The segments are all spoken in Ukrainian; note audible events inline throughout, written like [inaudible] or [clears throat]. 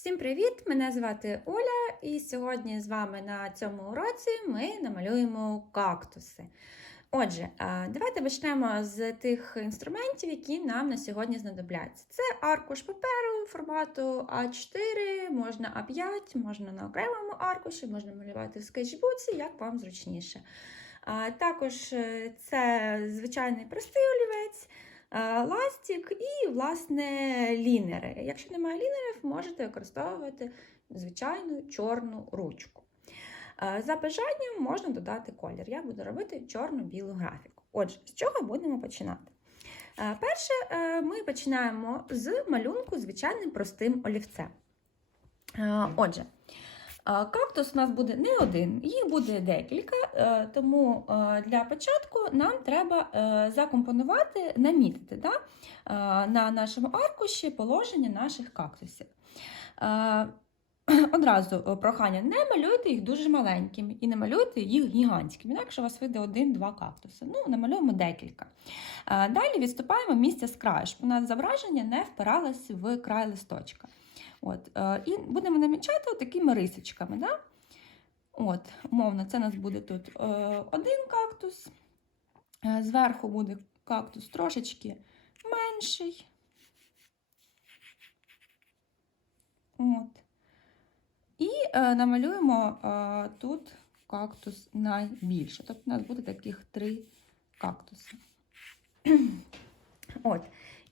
Всім привіт! Мене звати Оля, і сьогодні з вами на цьому уроці ми намалюємо кактуси. Отже, давайте почнемо з тих інструментів, які нам на сьогодні знадобляться. Це аркуш паперу формату А4, можна А5, можна на окремому аркуші, можна малювати в скетчбуці, як вам зручніше. Також е, це звичайний простий Ластик і, власне, лінери. Якщо немає лінерів, можете використовувати звичайну чорну ручку. Е, За бажанням можна додати колір. Я буду робити чорно-білу графіку. Отже, з чого будемо починати? Е, Перше, е, ми починаємо з малюнку звичайним простим олівцем. Е, Отже, е, кактус у нас буде не один, їх буде декілька, е, тому е, для початку нам треба е, закомпонувати, намітити да, на нашому аркуші положення наших кактусів. [clears throat] Одразу прохання, не малюйте їх дуже маленькими і не малюйте їх гігантськими, інакше у вас вийде один-два кактуси. Ну, намалюємо декілька. Далі відступаємо місця з краю, щоб у нас зображення не впиралось в край листочка. От, е, і будемо намічати такими рисочками. Да? От, умовно, це у нас буде тут е, один кактус, е, зверху буде кактус трошечки менший. От. І е, намалюємо е, тут кактус найбільше. Тобто у нас буде таких три кактуси. [clears throat] От.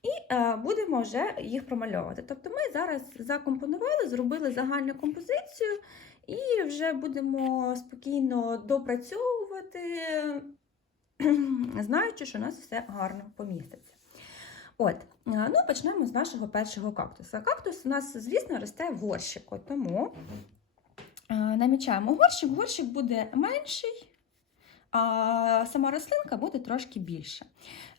І е, будемо вже їх промальовувати. Тобто ми зараз закомпонували, зробили загальну композицію і вже будемо спокійно допрацьовувати, [clears throat] знаючи, що у нас все гарно поміститься. От, е, ну почнемо з нашого першого кактуса. Кактус у нас, звісно, росте в горщику, тому е, намічаємо горщик. Горщик буде менший, а сама рослинка буде трошки більша.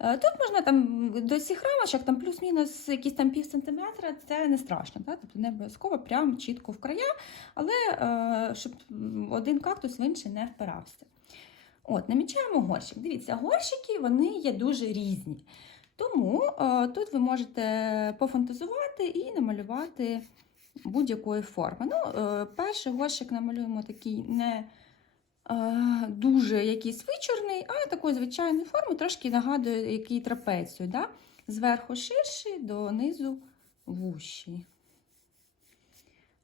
Е, Тут можна там до цих рамочок там плюс-мінус якісь там пів сантиметра, це не страшно, так? тобто не обов'язково прям чітко в края, але е, щоб один кактус в інший не впирався. От, намічаємо горщик. Дивіться, горщики вони є дуже різні. Тому е, тут ви можете пофантазувати і намалювати будь-якої форми. Ну, е, перший горщик намалюємо такий не дуже якийсь вичорний, а такої звичайної форми, трошки нагадує який трапецію. Да? Зверху ширший, донизу вущий.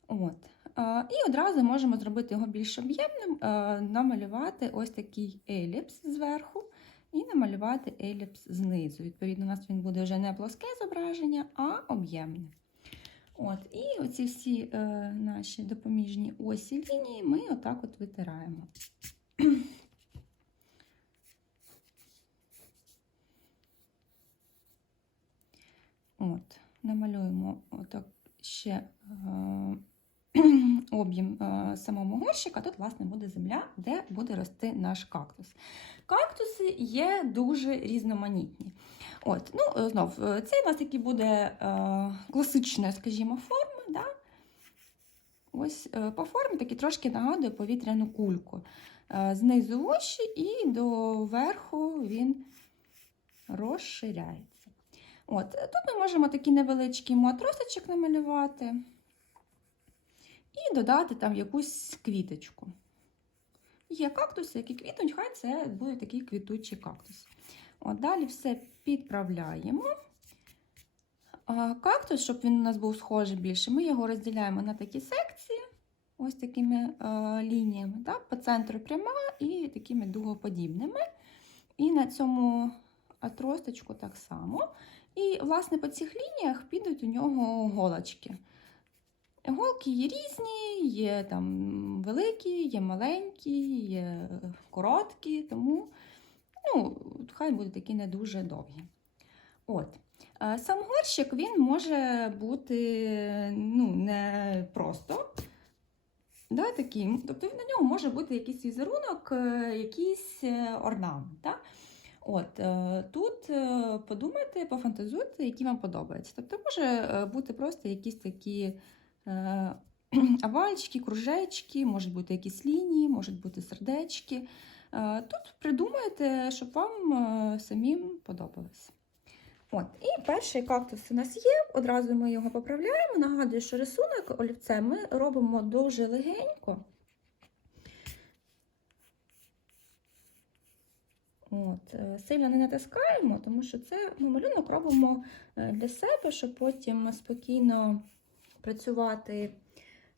От. Е, І одразу можемо зробити його більш об'ємним, е, намалювати ось такий еліпс зверху і намалювати еліпс знизу. Відповідно, у нас він буде вже не плоске зображення, а об'ємне. От, І оці всі е, наші допоміжні осі лінії ми отак от витираємо. От, намалюємо отак ще е, [clears throat] об'єм е, самого горщика. Тут, власне, буде земля, де буде рости наш кактус. Кактуси є дуже різноманітні. От, ну, е, знов, е, це у нас такий буде класичної, скажімо, форми. Да? Ось по формі такий трошки нагадує повітряну кульку. Знизу очі і до верху він розширяється. От, тут ми можемо такий невеличкий матросочок намалювати і додати там якусь квіточку. Є кактуси, які квітнуть, хай це буде такий квітучий кактус. От, далі все підправляємо. Кактус, щоб він у нас був схожий більше, ми його розділяємо на такі секції, ось такими лініями. Так? По центру пряма і такими дугоподібними. І на цьому отросточку так само. І, власне, по цих лініях підуть у нього голочки. Голки є різні, є там великі, є маленькі, є короткі, тому ну, хай буде такі не дуже довгі. От. Сам горщик він може бути ну, не просто да, таким, тобто на ньому може бути якийсь візерунок, е, якийсь е, орнамент. Да? От, е, Тут подумайте, пофантазуйте, які вам подобаються. Тобто може бути просто якісь такі [clears throat] овальчики, кружечки, можуть бути якісь лінії, можуть бути сердечки. Е, Тут придумайте, щоб вам е, самим подобалось. От, І перший кактус у нас є, одразу ми його поправляємо. Нагадую, що рисунок олівцем ми робимо дуже легенько. От, е, Сильно не натискаємо, тому що це ми малюнок робимо е, для себе, щоб потім спокійно працювати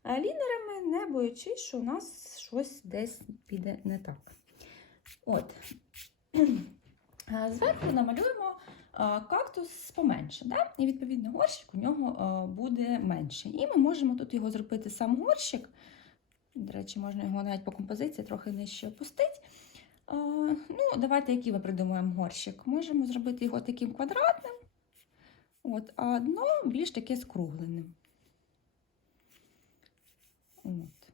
лінерами, не боючись, що у нас щось десь піде не так. От. [clears throat] Зверху намалюємо кактус поменше, да? і відповідно горщик у нього буде менший. І ми можемо тут його зробити сам горщик. До речі, можна його навіть по композиції трохи нижче опустити. Ну, давайте, який ми придумаємо горщик. Можемо зробити його таким квадратним, от, а дно більш таке скругленим. От.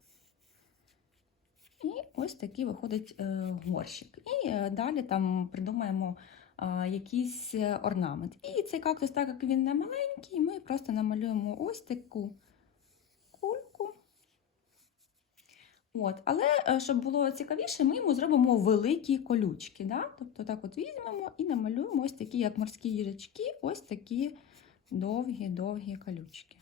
І ось такий виходить е, горщик. І е, далі там придумаємо е, якийсь орнамент. І цей кактус, так як він не маленький, ми просто намалюємо ось таку кульку. От. Але щоб було цікавіше, ми йому зробимо великі колючки. Да? Тобто так от візьмемо і намалюємо ось такі, як морські їжачки, ось такі довгі-довгі колючки.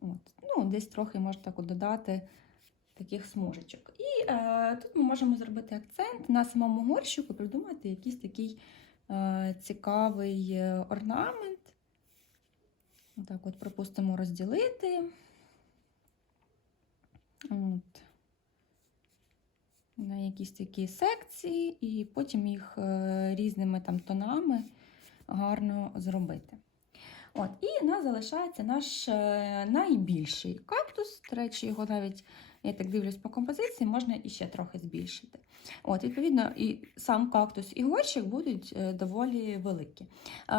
От. Ну, десь трохи можна так додати таких смужечок. І е, тут ми можемо зробити акцент на самому горщику, придумати якийсь такий е, цікавий е, орнамент. Отак от, припустимо, розділити. От. На якісь такі секції, і потім їх е, різними там тонами гарно зробити. От, І в нас залишається наш е, найбільший кактус. До речі, його навіть, я так дивлюсь по композиції, можна іще трохи збільшити. От, Відповідно, і сам кактус, і горщик будуть е, доволі великі.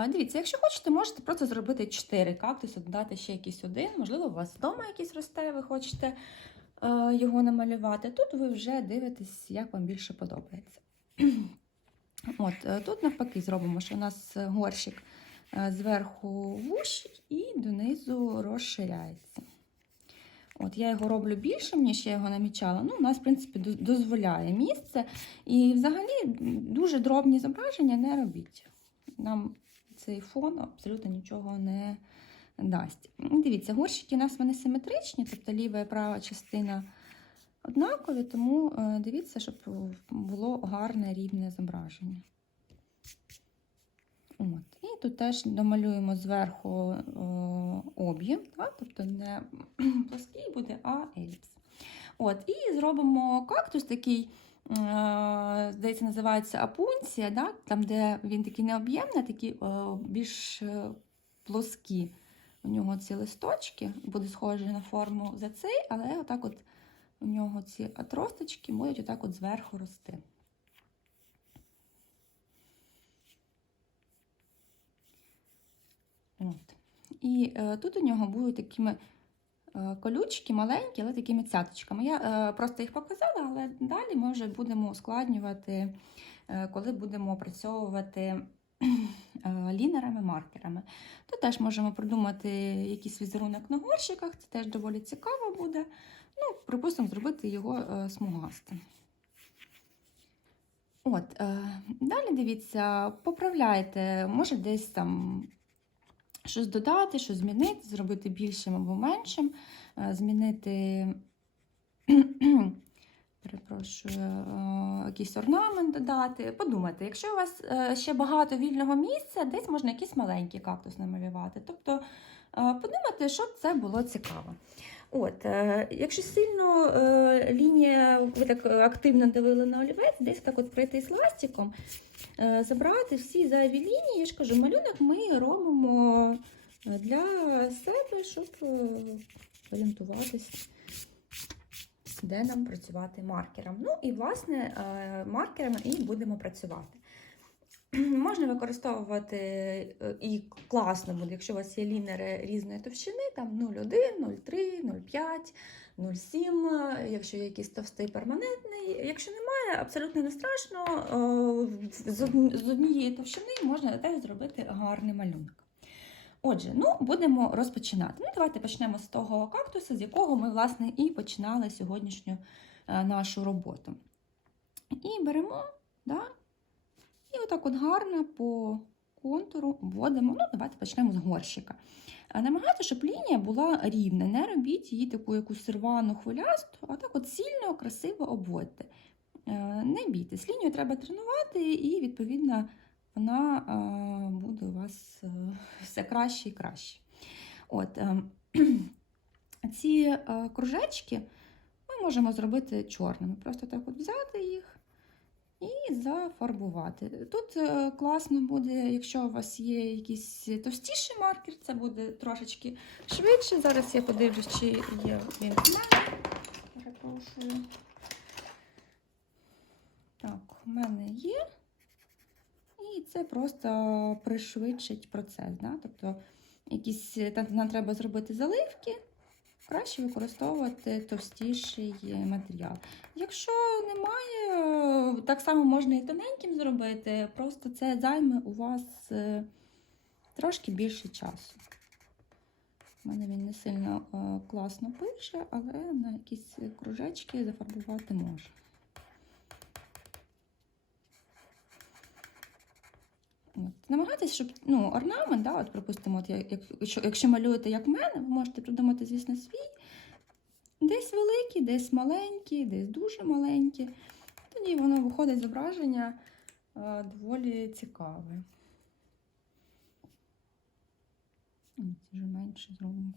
Дивіться, якщо хочете, можете просто зробити 4 кактуси, додати ще якийсь один. Можливо, у вас вдома якийсь росте, ви хочете е, його намалювати. Тут ви вже дивитесь, як вам більше подобається. [clears throat] От, Тут навпаки зробимо, що у нас горщик зверху вущий і донизу розширяється. От Я його роблю більшим, ніж я його намічала. Ну, У нас, в принципі, дозволяє місце. І взагалі дуже дробні зображення не робіть. Нам цей фон абсолютно нічого не дасть. Дивіться, горщики у нас вони симетричні, тобто ліва і права частина однакові, тому е, дивіться, щоб було гарне рівне зображення. От. І тут теж домалюємо зверху об'єм, тобто не [clears throat] плоский буде, а еліпс. От. І зробимо кактус такий, е, здається, називається апунція, да? там, де він такий необ'ємний, такі більш е, плоскі. У нього ці листочки, буде схожий на форму за цей, але отак от у нього ці отросточки будуть отак от зверху рости. От. І е, тут у нього будуть такими е, колючки маленькі, але такими цяточками. Я е, просто їх показала, але далі ми вже будемо ускладнювати, е, коли будемо опрацьовувати е, лінерами, маркерами. Тут теж можемо придумати якийсь візерунок на горщиках, це теж доволі цікаво буде. Ну, припустимо, зробити його е, смугастим. От, е, далі дивіться, поправляйте, може десь там щось додати, щось змінити, зробити більшим або меншим, е, змінити, [clears throat] перепрошую, е, якийсь орнамент додати. Подумайте, якщо у вас е, ще багато вільного місця, десь можна якийсь маленький кактус намалювати. Тобто подумати, щоб це було цікаво. От, е, якщо сильно е, лінія, ви так активно дивили на олівець, десь так от пройти з ластиком, е, забрати всі зайві лінії, я ж кажу, малюнок ми робимо для себе, щоб е, орієнтуватись, де нам працювати маркером. Ну і, власне, е, маркерами і будемо працювати. [clears throat] Можна використовувати е, і класно буде, якщо у вас є лінери різної товщини, там 0,1, 0,3, 0,5, 0,7, якщо є якийсь товстий перманентний. Якщо немає, абсолютно не страшно. е, З однієї товщини можна теж зробити гарний малюнок. Отже, ну будемо розпочинати. Ну, давайте почнемо з того кактуса, з якого ми, власне, і починали сьогоднішню е, нашу роботу. І беремо, да, і отак от гарно по контуру вводимо. Ну, давайте почнемо з горщика. Намагайтеся, щоб лінія була рівна. Не робіть її таку якусь рвану хвилясту, а так от сильно, красиво обводьте. Е, Не бійтесь, лінію треба тренувати, і, відповідно, вона е, буде у вас е, все краще і краще. От, [clears throat] е, ці кружечки ми можемо зробити чорними. Просто так от взяти їх і зафарбувати. Тут е, класно буде, якщо у вас є якийсь товстіший маркер, це буде трошечки швидше. Зараз я подивлюсь, чи є він в мене. Перепрошую. Так, в мене є. І це просто пришвидшить процес. Да? Тобто, якісь, там нам треба зробити заливки, краще використовувати товстіший матеріал. Якщо немає, так само можна і тоненьким зробити, просто це займе у вас е, трошки більше часу. У мене він не сильно е, класно пише, але на якісь кружечки зафарбувати можна. От. Намагайтесь, щоб ну, орнамент, да, от, припустимо, от, як, як- якщо, якщо малюєте як мене, ви можете придумати, звісно, свій. Десь великий, десь маленький, десь дуже маленький. Тоді воно виходить зображення е, доволі цікаве. Вже менше зробимо.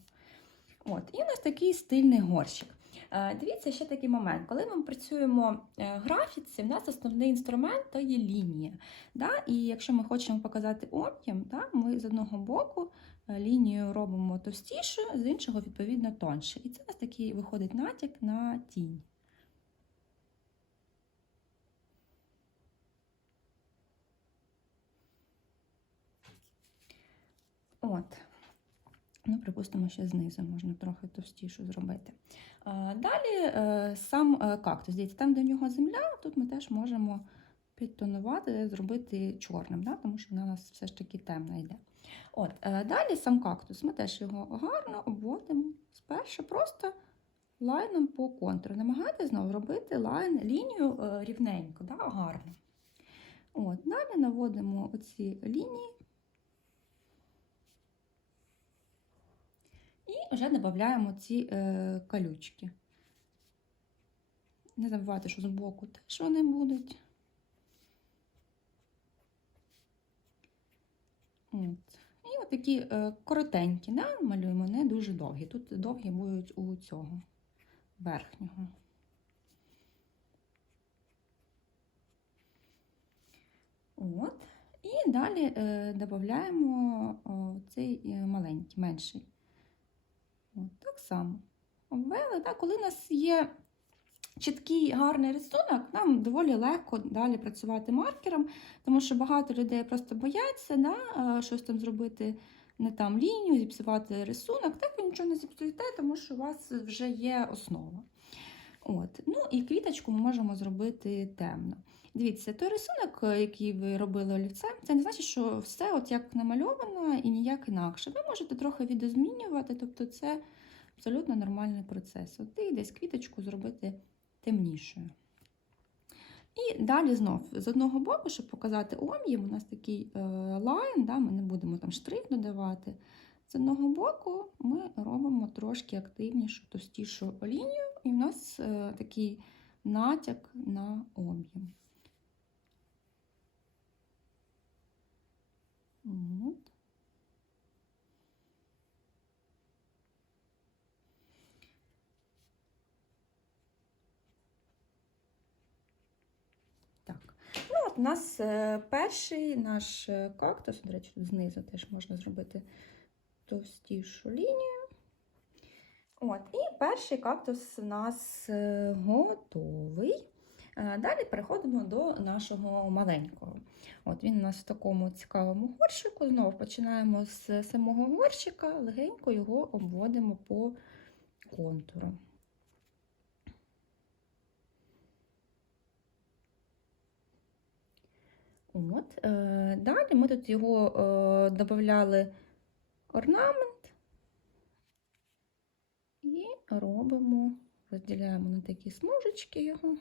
От, і у нас такий стильний горщик. Е, Дивіться, ще такий момент. Коли ми працюємо е, в графіці, в нас основний інструмент то є лінія. Да? І якщо ми хочемо показати об'єм, да, ми з одного боку е, лінію робимо товстішу, з іншого, відповідно, тонше. І це у нас такий виходить натяк на тінь. От. Ну, припустимо, ще знизу можна трохи товстішу зробити. Далі е, сам е, кактус. Дивіться, там, де в нього земля, тут ми теж можемо підтонувати, зробити чорним, да? тому що вона у нас все ж таки темна йде. От, е, далі сам кактус. Ми теж його гарно обводимо спершу просто лайном по контуру. Намагайтеся знову робити лайн, лінію рівненько, да? гарно. От, далі наводимо оці лінії. І вже додаємо ці е, колючки. Не забувайте, що збоку теж вони будуть. От. І от такі е, коротенькі, да, малюємо, не дуже довгі. Тут довгі будуть у цього верхнього. От. І далі е, додаємо цей е, маленький, менший. Так само. Обвели, так, коли у нас є чіткий гарний рисунок, нам доволі легко далі працювати маркером, тому що багато людей просто бояться да, е, щось там зробити не там лінію, зіпсувати рисунок. Так ви нічого не зіпсуєте, тому що у вас вже є основа. От. Ну і квіточку ми можемо зробити темно. Дивіться, той рисунок, е, який ви робили олівцем, це не значить, що все от як намальовано і ніяк інакше. Ви можете трохи відозмінювати, тобто це абсолютно нормальний процес. От і десь квіточку зробити темнішою. І далі знов з одного боку, щоб показати об'єм, у нас такий е, лайн, да, ми не будемо там штрих додавати. З одного боку ми робимо трошки активнішу, товстішу лінію, і в нас е, такий натяк на об'єм. От. Так. Ну, от у нас е, перший наш е, кактус, до речі, знизу теж можна зробити товстішу лінію. От, і перший кактус у нас е, готовий. Е, Далі переходимо до нашого маленького. От Він у нас в такому цікавому горщику. Знову починаємо з самого горщика, легенько його обводимо по контуру. От, е, далі ми тут його е, додавали орнамент і робимо, розділяємо на такі смужечки його.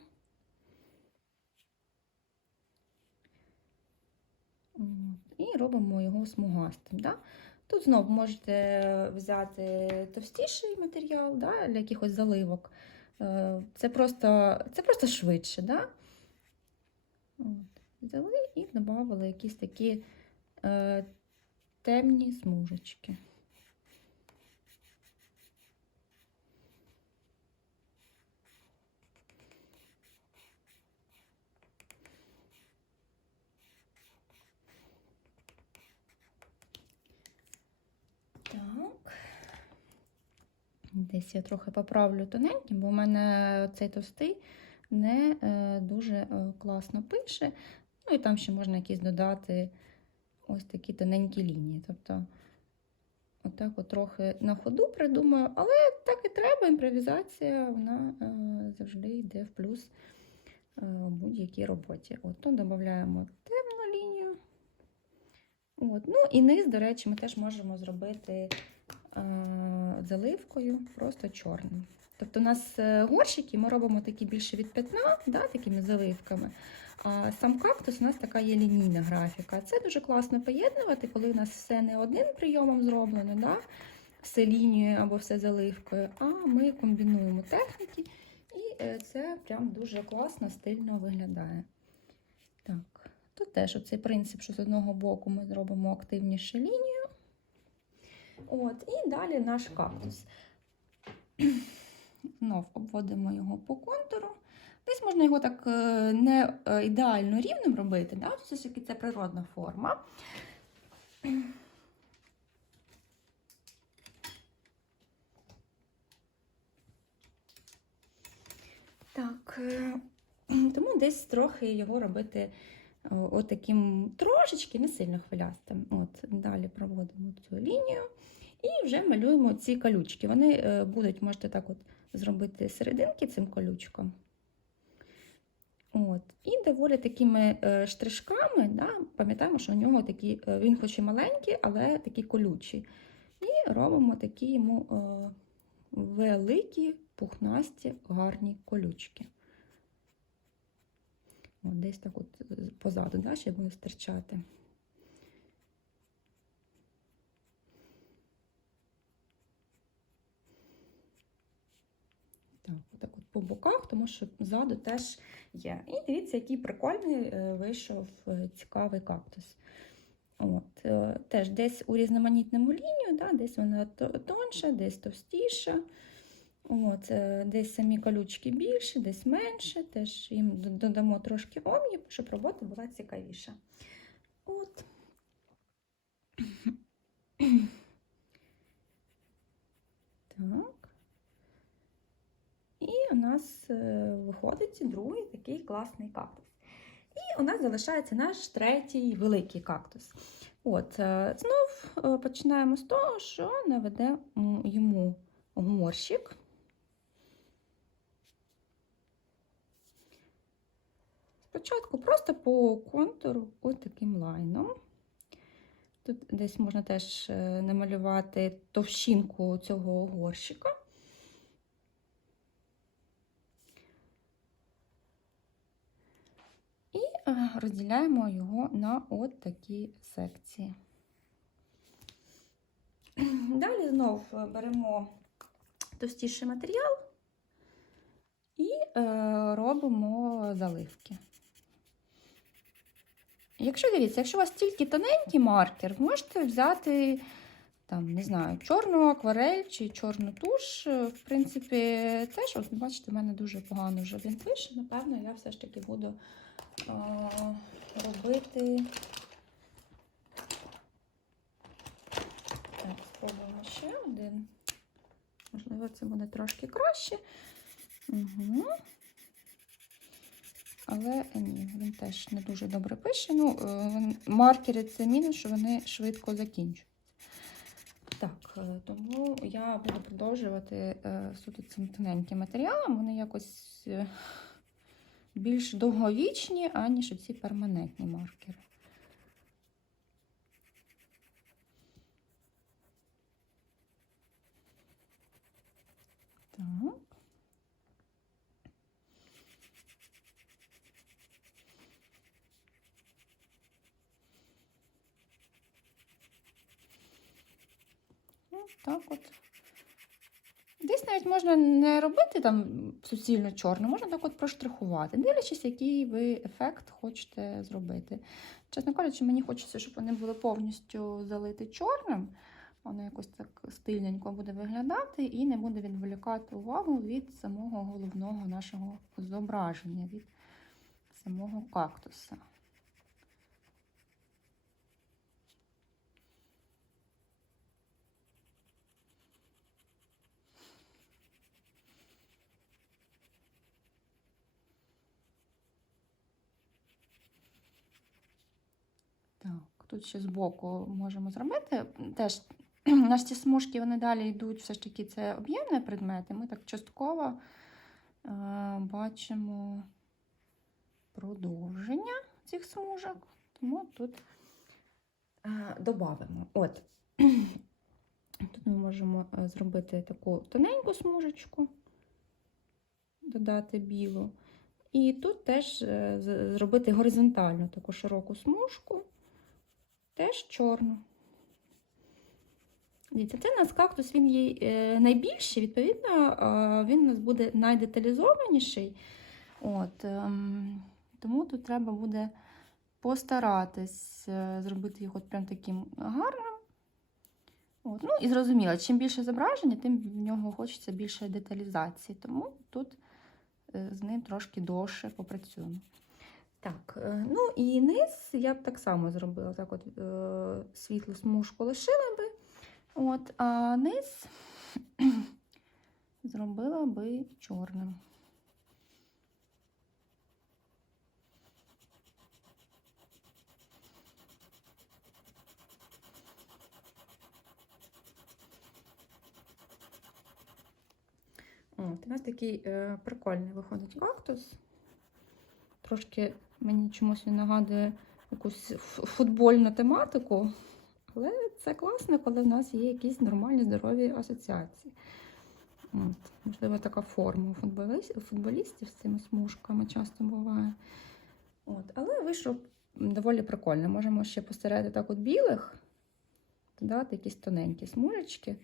І робимо його смугастим. Да? Тут знову можете взяти товстіший матеріал да, для якихось заливок. Е, Це просто, це просто швидше. Да? От, взяли і додали якісь такі е, темні смужечки. Так. Десь я трохи поправлю тоненьким, бо в мене цей товстий не е, дуже е, класно пише. Ну і там ще можна якісь додати ось такі тоненькі лінії. Тобто, отак от трохи на ходу придумаю, але так і треба, імпровізація, вона е, завжди йде в плюс у будь-якій роботі. От, то додаємо темну лінію. От. Ну і низ, до речі, ми теж можемо зробити заливкою просто чорним. Тобто у нас е, горщики ми робимо такі більше від пятна, да, такими заливками. А сам кактус у нас така є лінійна графіка. Це дуже класно поєднувати, коли у нас все не одним прийомом зроблено, да, все лінією або все заливкою, а ми комбінуємо техніки, і е, це прям дуже класно, стильно виглядає. Так, тут теж оцей принцип, що з одного боку ми зробимо активніше лінію. От, і далі наш кактус. [clears throat] Знов обводимо його по контуру. Десь можна його так е, не е, ідеально рівним робити, да? все ж таки це природна форма. [clears throat] Так, е, [clears throat] тому десь трохи його робити отаким трошечки не сильно хвилястим. От, Далі проводимо цю лінію і вже малюємо ці колючки. Вони е, будуть, можете так от зробити серединки цим колючком. От. І доволі такими е, штришками, да, пам'ятаємо, що у нього такі, е, він хоч і маленький, але такі колючі. І робимо такі йому великі, пухнасті, гарні колючки. От Десь так от позаду, да, щоб вони стирчати. Так, отак от по боках, тому що ззаду теж є. І дивіться, який прикольний е, вийшов е, цікавий кактус. От, е, Теж десь урізноманітному лінію, да, десь вона тонша, десь товстіша. От, Десь самі колючки більше, десь менше. Теж їм додамо трошки ом'їв, щоб робота була цікавіша. От. [clears throat] Так. І у нас виходить другий такий класний кактус. І у нас залишається наш третій великий кактус. От, Знов починаємо з того, що наведемо йому горщик. Спочатку просто по контуру ось таким лайном. Тут десь можна теж намалювати товщинку цього горщика. І розділяємо його на от такі секції. [clears throat] Далі знов беремо товстіший матеріал і робимо заливки. Якщо дивіться, якщо у вас тільки тоненький маркер, можете взяти там, не знаю, чорну акварель чи чорну туш. В принципі, теж, от, бачите, в мене дуже погано вже він пише. Напевно, я все ж таки буду а, робити. Так, спробуємо ще один. Можливо, це буде трошки краще. Угу. Але ні, він теж не дуже добре пише. Ну, Маркери це мінус, що вони швидко закінчують. Так, тому я буду продовжувати суто цим тоненьким матеріалом. Вони якось більш довговічні, аніж ці перманентні маркери. Так. Так от. Десь навіть можна не робити там суцільно чорно, можна так от проштрихувати, дивлячись, який ви ефект хочете зробити. Чесно кажучи, мені хочеться, щоб вони були повністю залиті чорним. Воно якось так стильненько буде виглядати і не буде відволікати увагу від самого головного нашого зображення, від самого кактуса. Так, тут ще збоку можемо зробити. Теж ці смужки вони далі йдуть, все ж таки це об'ємні предмети. Ми так частково е, бачимо продовження цих смужок, тому тут е, додамо. От. Тут ми можемо е, зробити таку тоненьку смужечку, додати білу. І тут теж е, зробити горизонтальну таку широку смужку, теж чорну. Дивіться, це у нас кактус він є е, найбільший, відповідно, е, він у нас буде найдеталізованіший. От, ем, тому тут треба буде постаратись е, зробити його прям таким гарним. От, ну і зрозуміло, чим більше зображення, тим в нього хочеться більше деталізації. Тому тут з ним трошки довше попрацюємо. Так, е, ну і низ я б так само зробила. Так от е, світлу смужку лишила би. От, а низ [clears throat] зробила би чорним. От, у нас такий е, прикольний виходить кактус. Трошки мені чомусь він нагадує якусь футбольну тематику. Але це класно, коли в нас є якісь нормальні здорові асоціації. От, можливо, така форма у футболістів, з цими смужками часто буває. От, але вийшло доволі прикольно. Можемо ще посередити так от білих, додати якісь тоненькі смужечки.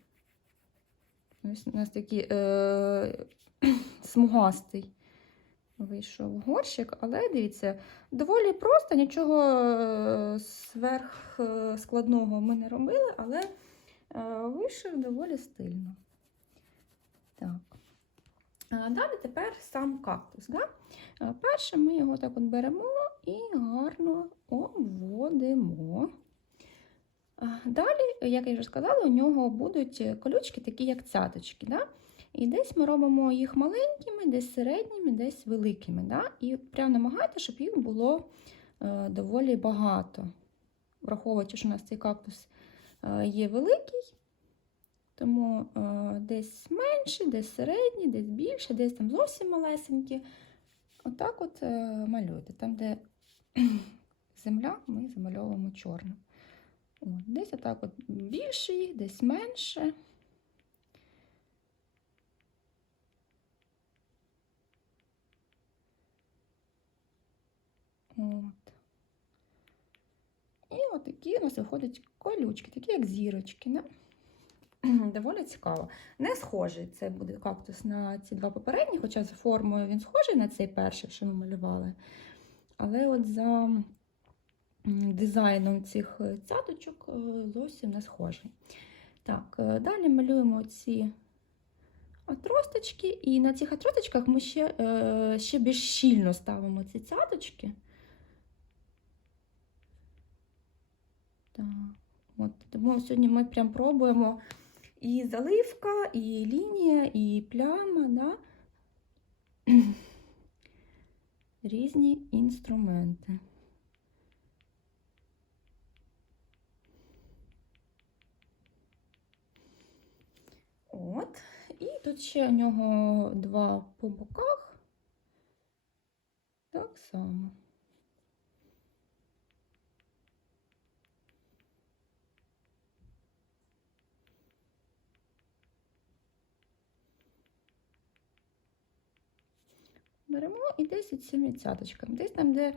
Ось у нас такий е- [clears throat] смугастий вийшов горщик, але дивіться, доволі просто, нічого е, сверхскладного ми не робили, але е, вийшов доволі стильно. Так. Далі тепер сам кактус. Да? Е, Перше ми його так от беремо і гарно обводимо. Далі, як я вже сказала, у нього будуть колючки, такі як цяточки. Да? І десь ми робимо їх маленькими, десь середніми, десь великими. Да? І прям намагайтеся, щоб їх було е, доволі багато. Враховуючи, що у нас цей кактус е, є великий, тому е, десь менше, десь середній, десь більше, десь там зовсім малесенькі. Отак от е, малюйте. Там, де [clears throat] земля, ми замальовуємо чорним. Десь отак от більше десь менше. От. І отакі у нас виходять колючки, такі як зірочки. Не? [clears throat] Доволі цікаво. Не схожий це буде кактус на ці два попередні, хоча за формою він схожий на цей перший, що ми малювали. Але от за дизайном цих е, цяточок е, зовсім не схожий. Так, е, далі малюємо ці отросточки, і на цих отросточках ми ще, ще більш щільно ставимо ці цяточки. Так, от, тому сьогодні ми прям пробуємо і заливка, і лінія, і пляма, да? [clears throat] різні інструменти. От, і тут ще у нього два по боках. Так само. Беремо і десь від цими цяточками. Десь там, де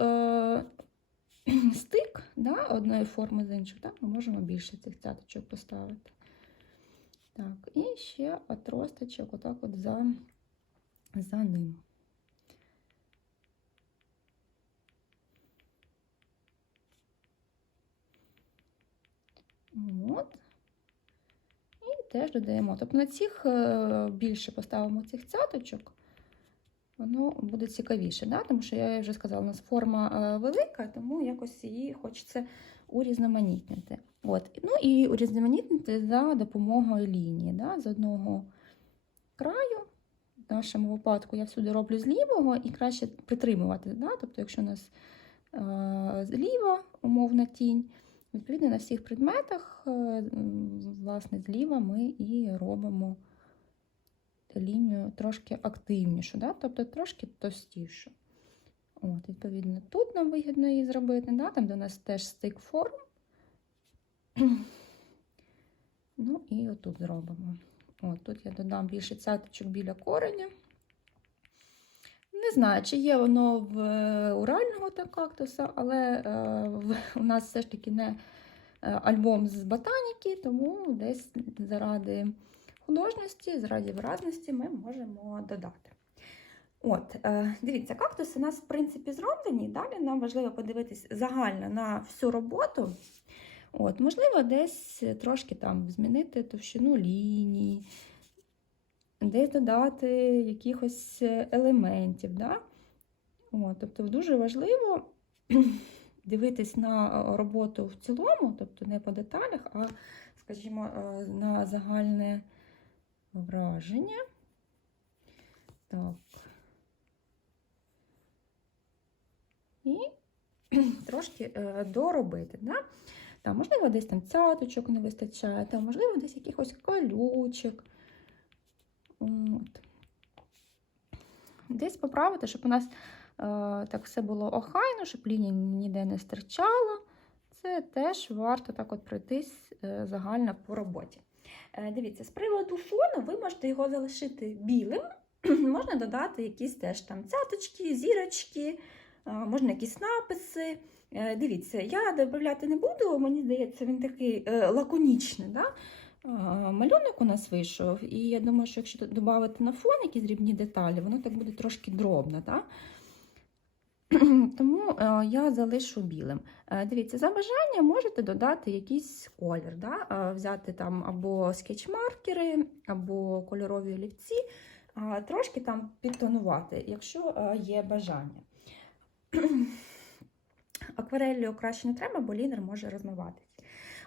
е, [clears throat] стик да, одної форми з іншою, так, ми можемо більше цих цяточок поставити. Так, і ще отросточок отак от за, за ним. От. І теж додаємо. Тобто на цих е, більше поставимо цих цяточок, воно буде цікавіше, да? тому що я вже сказала, у нас форма е, велика, тому якось її хочеться урізноманітнити. От. Ну і урізноманітнити за допомогою лінії. Да? З одного краю, в нашому випадку, я всюди роблю з лівого і краще притримувати. Да? Тобто, якщо у нас е, зліва умовна тінь, відповідно на всіх предметах, е, власне, зліва ми і робимо лінію трошки активнішу, да? тобто трошки товстішу. От, відповідно, тут нам вигідно її зробити, да? там у нас теж стик форм. [clears throat] Ну і отут зробимо. От, тут я додам більше цяточок біля кореня. Не знаю, чи є воно в е, урального та кактуса, але е, у нас все ж таки не е, альбом з ботаніки, тому десь заради художності, заради виразності ми можемо додати. От, е, дивіться, кактуси у нас, в принципі, зроблені. Далі нам важливо подивитись загально на всю роботу. От, можливо, десь трошки там змінити товщину лінії, десь додати якихось елементів. Да? От, тобто дуже важливо [clears throat] дивитись на роботу в цілому, тобто не по деталях, а, скажімо, е, на загальне враження. Так. І [clears throat] трошки е, доробити. Да? Там, можливо, десь там цяточок не вистачає, там, можливо, десь якихось колючок. От. Десь поправити, щоб у нас е, так все було охайно, щоб лінія ніде не стирчала. Це теж варто так от пройтись е, загально по роботі. Е, дивіться, з приводу фону ви можете його залишити білим, [clears throat] можна додати якісь теж там цяточки, зірочки, е, можна якісь написи. Е, Дивіться, я додати не буду, мені здається, він такий лаконічний. Да? Малюнок у нас вийшов, і я думаю, що якщо додати на фон якісь дрібні деталі, воно так буде трошки дробно. Да? Тому е, я залишу білим. Е, Дивіться, за бажання можете додати якийсь колір, да? Е, взяти там або скетч-маркери, або кольорові олівці, трошки там підтонувати, якщо є бажання. [clears throat] Аквареллю краще не треба, бо лінер може розмиватись.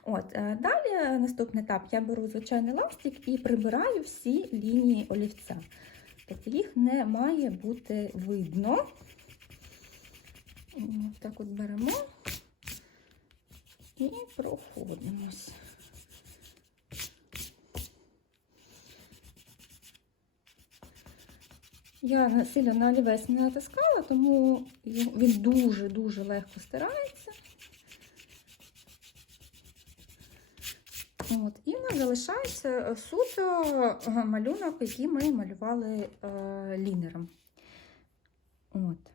От, далі наступний етап я беру звичайний ластик і прибираю всі лінії олівця. Тобто їх не має бути видно. Так от беремо і проходимось. Я сильно на олівець не натискала, тому він дуже-дуже легко стирається. От, і в нас залишається суто е, малюнок, який ми малювали е, лінером. От.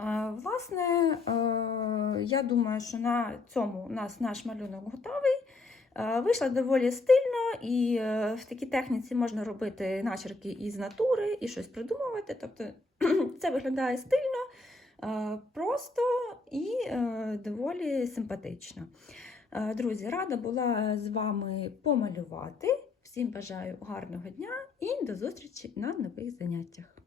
Е, власне, е, я думаю, що на цьому у нас наш малюнок готовий. Е, Вийшло доволі стильно, і в такій техніці можна робити начерки із натури і щось придумувати. Тобто [clears throat] це виглядає стильно, просто і доволі симпатично. Друзі, рада була з вами помалювати. Всім бажаю гарного дня і до зустрічі на нових заняттях.